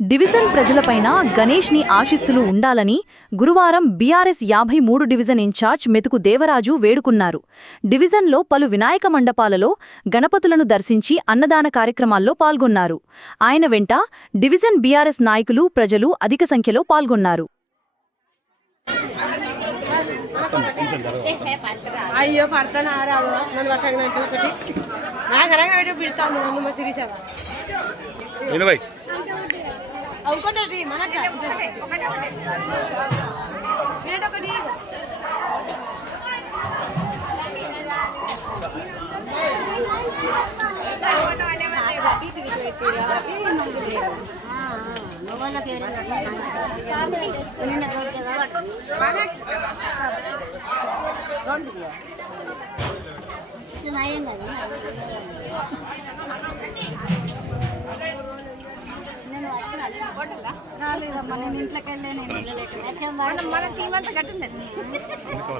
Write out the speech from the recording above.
Division ప్రజలపైన గణేష్ని ఆశీస్సులు ఉండాలని గురువారం బీఆర్ఎస్ యాభై మూడు డివిజన్ ఇన్ఛార్జ్ మెతుకు దేవరాజు వేడుకున్నారు. డివిజన్లో పలు వినాయక మండపాలలో గణపతులను దర్శించి అన్నదాన కార్యక్రమాల్లో పాల్గొన్నారు. ఆయన వెంట డివిజన్ బీఆర్ఎస్ నాయకులు ప్రజలు అధిక సంఖ్యలో పాల్గొన్నారు. అయ్యో పడతాను? ఆరాదు నన్ను పట్టగినట్టు ఒకటి. నాకు రంగా పెట్టి పిడతాను నన్ను మా శిరీష ఎనభై అవుకోండి మనకు ఒకటి రాలేదమ్మా నేను ఇంట్లోకి వెళ్ళాను. వెనక